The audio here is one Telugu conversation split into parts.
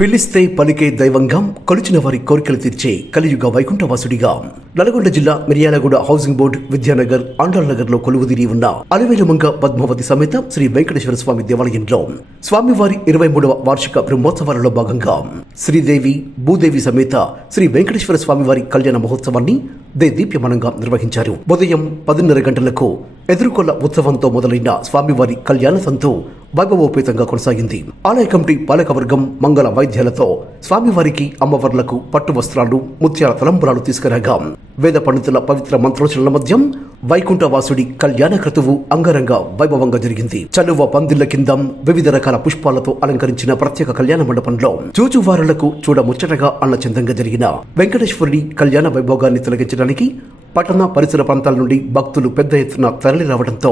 పిలిస్తే పలికే దైవంగా కొలిచిన వారి కోరికలు తీర్చే కలియుగ వైకుంఠవాసుడిగా నల్గొండ జిల్లా మిర్యాలగూడ హౌసింగ్ బోర్డు విద్యానగర్ ఆండాల్ నగర్లో కొలువుదిరి ఉన్న అలవేలుమంగ పద్మావతి సమేత శ్రీ వెంకటేశ్వర స్వామి దేవాలయంలో స్వామివారి ఇరవై మూడవ వార్షిక బ్రహ్మోత్సవాలలో భాగంగా శ్రీదేవి భూదేవి సమేత శ్రీ వెంకటేశ్వర స్వామివారి కళ్యాణ మహోత్సవాన్ని దేదీప్యమానంగా నిర్వహించారు. ఉదయం పదిన్నర గంటలకు ఎదుర్కొల్ల ఉత్సవంతో మొదలైన స్వామివారి కళ్యాణ సంతో వైభవోపేతంగా కొనసాగింది. ఆలయ కమిటీ పాలకవర్గం మంగళ వైద్యాలతో స్వామివారికి అమ్మవార్లకు పట్టు వస్త్రాలు ముత్యాల తలంబరాలు తీసుకురాగా. వేద పండితుల పవిత్ర మంత్రోచనల మధ్య వైకుంఠవాసుడి కళ్యాణ క్రతువు అంగరంగ వైభవంగా జరిగింది. చలువ పందిళ్ళ కింద వివిధ రకాల పుష్పాలతో అలంకరించిన ప్రత్యేక కళ్యాణ మండపంలో చూచువారులకు చూడముచ్చటగా అన్నచందంగా జరిగిన వెంకటేశ్వరుడి కళ్యాణ వైభోగాన్ని తొలగించడానికి పట్టణ పరిసర ప్రాంతాల నుండి భక్తులు పెద్ద ఎత్తున తరలి రావడంతో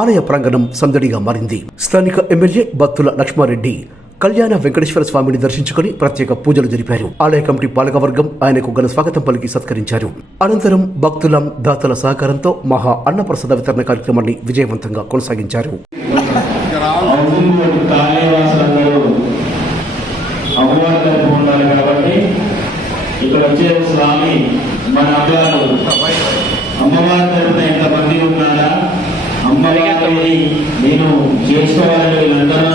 ఆలయ ప్రాంగణం సందడిగా మారింది. స్థానిక ఎమ్మెల్యే బత్తుల లక్ష్మారెడ్డి కళ్యాణ వెంకటేశ్వర స్వామిని దర్శించుకుని ప్రత్యేక పూజలు జరిపారు. ఆలయ కమిటీ పాలకవర్గం ఆయనకు ఘన స్వాగతం పలికి సత్కరించారు. అనంతరం భక్తుల దాతల సహకారంతో మహా అన్నప్రసాద వితరణ కార్యక్రమాన్ని విజయవంతంగా కొనసాగించారు. ఇక్కడ వచ్చే స్వామి మన చేసుకోవాలని వీళ్ళందరూ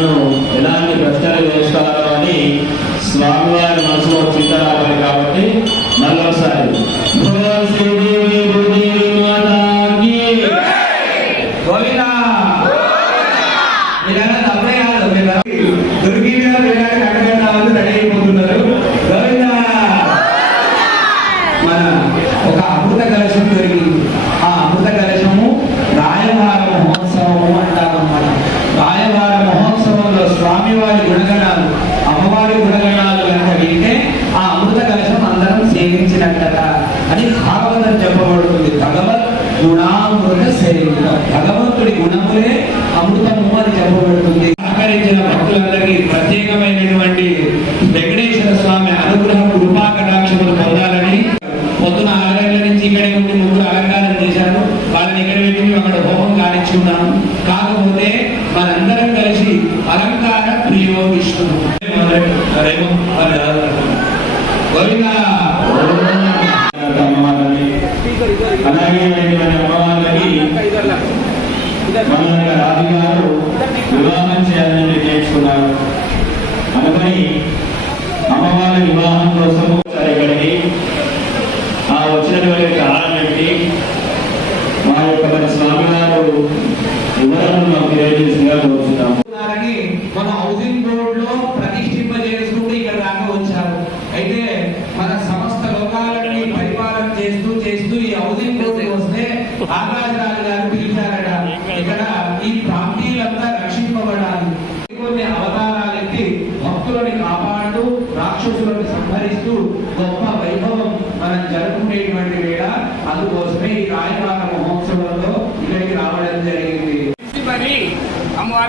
ప్రత్యేకమైనటువంటి వెంకటేశ్వర స్వామి అనుగ్రహం Amém.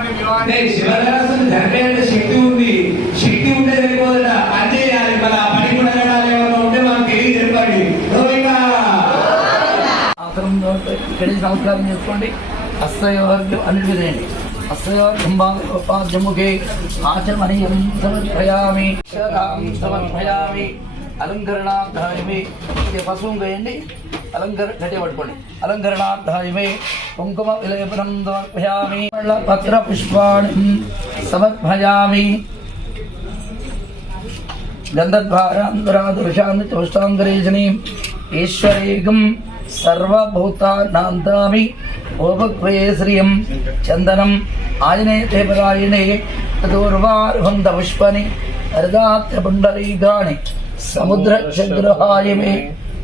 శివదాసుని ధర్మేంద్ర శక్తి ఉంది. శక్తి ఉంటే తెలియపోదట పని చేయాలి. మరి ఆ పని గుణగణాలు ఏమైనా ఉంటే మనకు తెలియదు. చెప్పండి. ఇక్కడి నమస్కారం చేసుకోండి. హస్తయోర్యం అని వినండి. హస్తయోర్యంబాద్యముఖే ఆచమనీయం సమర్పయామి. సమర్పయామి. అలంకరణార్థాయమే. ఇది పశువు వేయండి. அலங்கர ಗಟೆ ಮಾಡ್ಕೊಳ್ಳಿ ಅಲಂಕರಣಾರ್ಥಾಯಿಮೆ ಕುಂಕುಮ ವಿಲೇಪನಂ ಸಮರ್ಪಯಾಮಿ ಪತ್ರ ಪುಷ್ಪಾಣಿ ಸಮರ್ಪಯಾಮಿ ಗಂಧದ್ವಾರಾಂಧರಾದುರುಷಾನ್ ಚೌಷ್ಟಾಂಗರೇಜನಿ ईश्वरेगं सर्वभूतानान्तामि उपक्वये श्रियं चन्दनम् आयने देवरायणे तदूर्वार्भन्तपुष्पनि हृदात्यपुण्डरीकाणि समुद्रचग्रहाय मे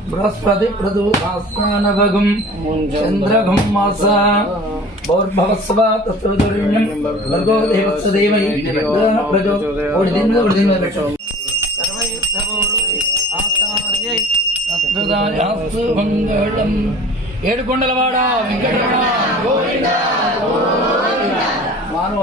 యాపరణేర్యాపల పుష్పాన్ని పుష్పాన్ని బృహస్పతి ప్రదూతాస్థానభగం చంద్రఘం మాస పౌర్భవస్వ తత్వదుర్యం భర్గో దేవస్వ దేవై ప్రజో ఒకటి దీని మీద ఒకటి దీని మీద పెట్టు సర్వైర్ధవో ఆస్థాన శత్రుదాయాస్తు మంగళం ఏడుకొండలవాడ వెంకటరమణ గోవింద వారు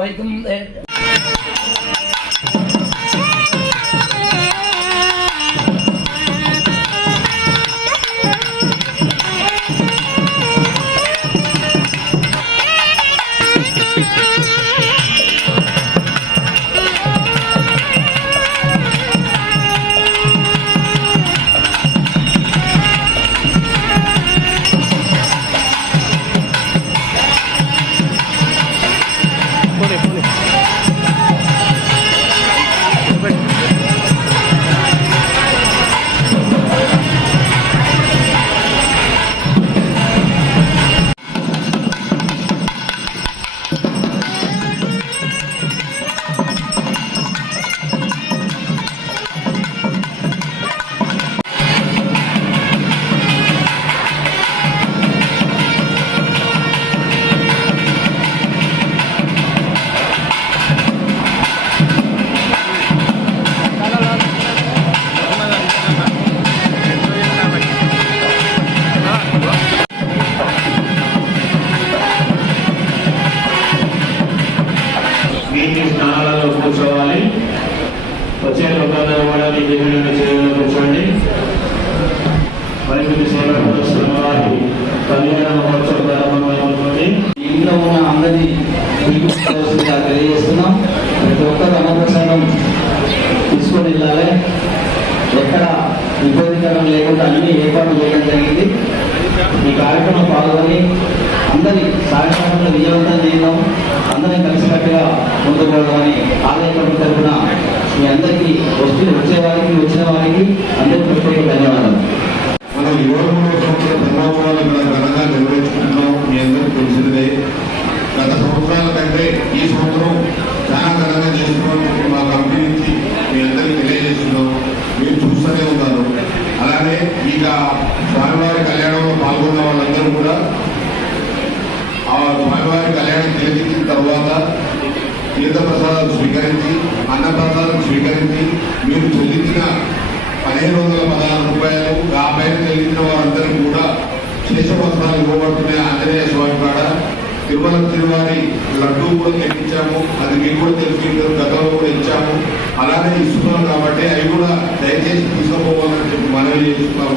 కాబట్టి అవి కూడా దయచేసి తీసుకుపోవాలని చెప్పి మనవి చేస్తున్నాము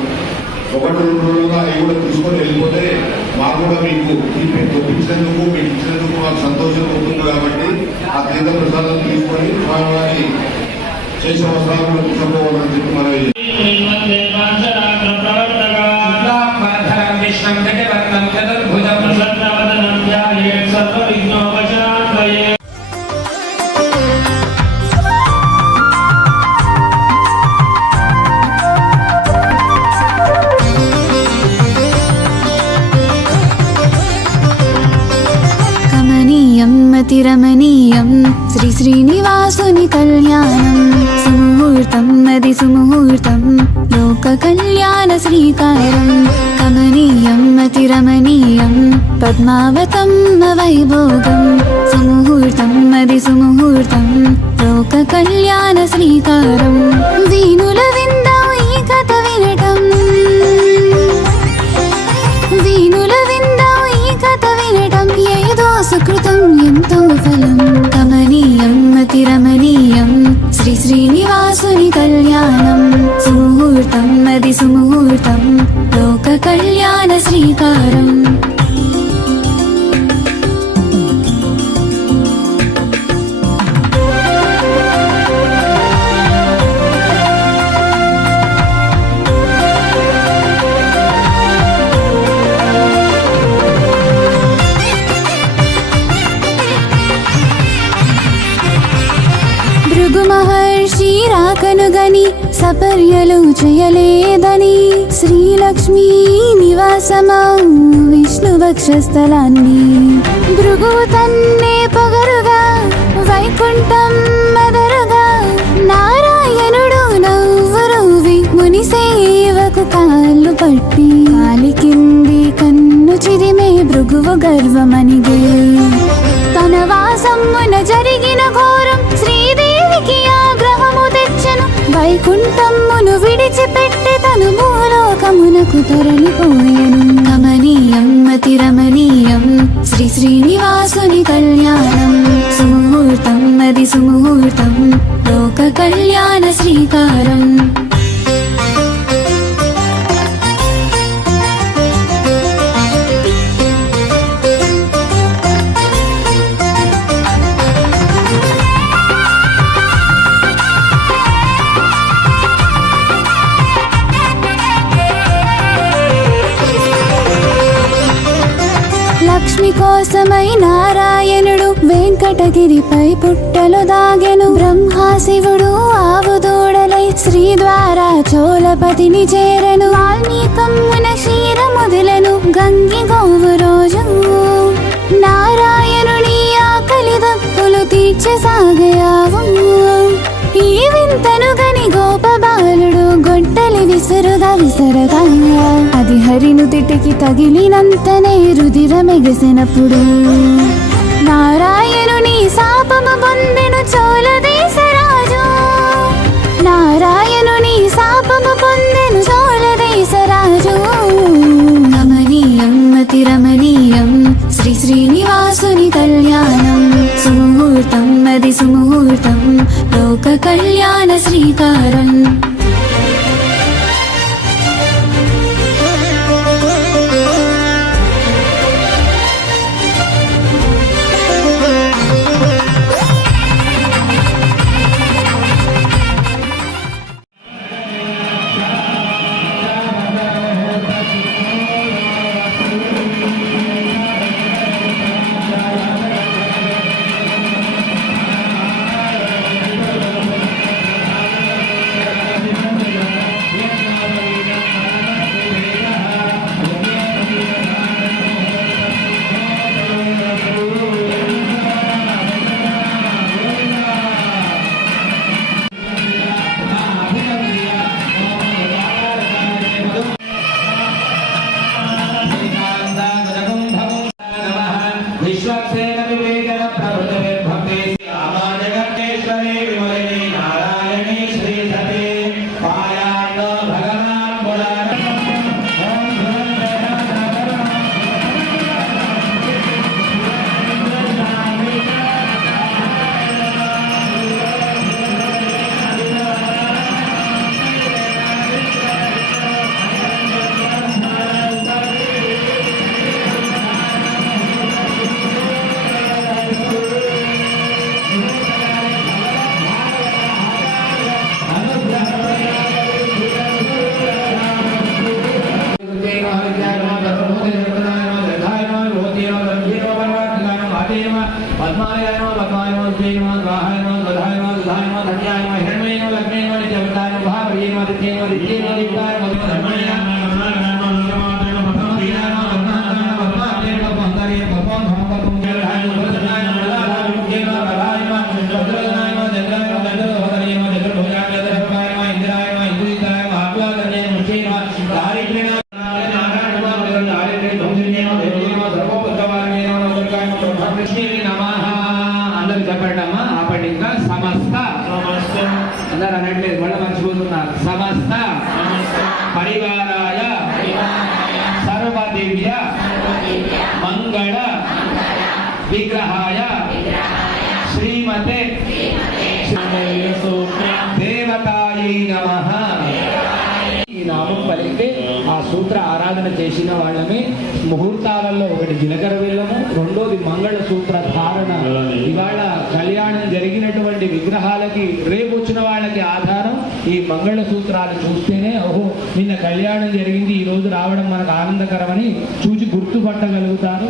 ఒకటి రెండు రోజులుగా అవి కూడా తీసుకొని వెళ్ళిపోతే మాకు కూడా మీకు ఈ తెప్పించినందుకు మీకు ఇచ్చినందుకు మాకు సంతోషం ఉంటుంది కాబట్టి ఆ తీర్థ ప్రసాదం తీసుకొని స్వామివారి శేష వస్త్రాలు కూడా తీసుకుపోవాలని చెప్పి మనవి చేస్తున్నాం. రమణీయం శ్రీ శ్రీనివాసుని కళ్యాణం. సుముహూర్తం నది సుముహూర్తం. లోక కళ్యాణ శ్రీకారం. కమనీయం అతి రమణీయం పద్మావతం వైభోగం. సుముహూర్తం నది సుముహూర్తం. లోక కళ్యాణ శ్రీకారం. వీణుల విందాం ఈ కథ వినటం. వీణుల విందాం ఈ కథ వినటం. ఏదో సుకృతం ఎంతో కమనీయం అతిరమణీయం శ్రీ శ్రీనివాసుని కళ్యాణం. సుముహూర్తం అది సుముహూర్తం. లోక కళ్యాణ శ్రీకారం. భృగు మహర్షి రాకనుగని సపర్యలు చేయలేదని శ్రీలక్ష్మీ నివాసమౌ విష్ణు వక్షస్థలాన్ని. భృగు తన్నే పొగరుగా వైకుంఠం మదరుగా నారాయణుడు నవ్వురువి ముని సేవకు కాళ్ళు పట్టి. కాలికింది కన్ను చిరిమే భృగువు గర్వమనిగే తన వాసమ్మున జరిగిన ఘోరం వైకుంఠమ్మును విడిచిపెట్టి తను భూలోకమునకు తరలిపోయెను. కమనీయం అతి రమణీయం శ్రీ శ్రీనివాసుని కళ్యాణం. సుముహూర్తం అది సుముహూర్తం లోక కళ్యాణ శ్రీకారం. వెంకటగిరిపై పుట్టలు దాగెను. బ్రహ్మా శివుడు ఆవు దూడలై శ్రీ ద్వారా చోలపతిని చేరెను వాల్మీకమ్మున క్షీర మొదలను. గంగి గోవు రోజు నారాయణుని ఆకలి దప్పులు తీర్చసాగయావు. ఈ వింతను గని గోపబాలుడు గొడ్డలి విసురుగా విసరగా. అది హరిను తిటికి తగిలినంతనే రుదిర మెగసినప్పుడు నారాయణుని శాపము పొందెను చోళ దేశరాజు నారాయణుని శాపము పొందెను చోళ దేశరాజు రమణీయం అతి రమణీయం శ్రీ శ్రీనివాసుని కళ్యాణం. సుముహూర్తం అది సుముహూర్తం లోక కళ్యాణ శ్రీకారం. ಕರೆ ವಿಮಲೆ ೇನೋದಿತ್ತೇನೋದಿತ್ತೇನೋದಿತ್ತ ఈ నామం పలికితే ఆ సూత్ర ఆరాధన చేసిన వాళ్ళమే ముహూర్తాలలో ఒకటి జిలకర వెళ్ళము రెండోది మంగళ సూత్ర ధారణ. ఇవాళ కళ్యాణం జరిగినటువంటి విగ్రహాలకి రేపు వచ్చిన వాళ్ళకి ఆధారం ఈ మంగళ సూత్రాలు చూస్తేనే ఓహో నిన్న కళ్యాణం జరిగింది ఈ రోజు రావడం మనకు ఆనందకరమని చూచి గుర్తుపట్టగలుగుతారు.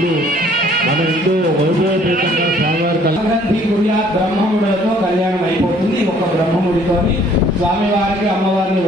ఇప్పుడు మనం ఎంతో వైభవపేతంగా స్వామివారి కళ్యాణం గ్రంథి కుర్యాత్ బ్రహ్మముడితో కళ్యాణం అయిపోతుంది. ఒక బ్రహ్మముడితో స్వామివారికి అమ్మవారిని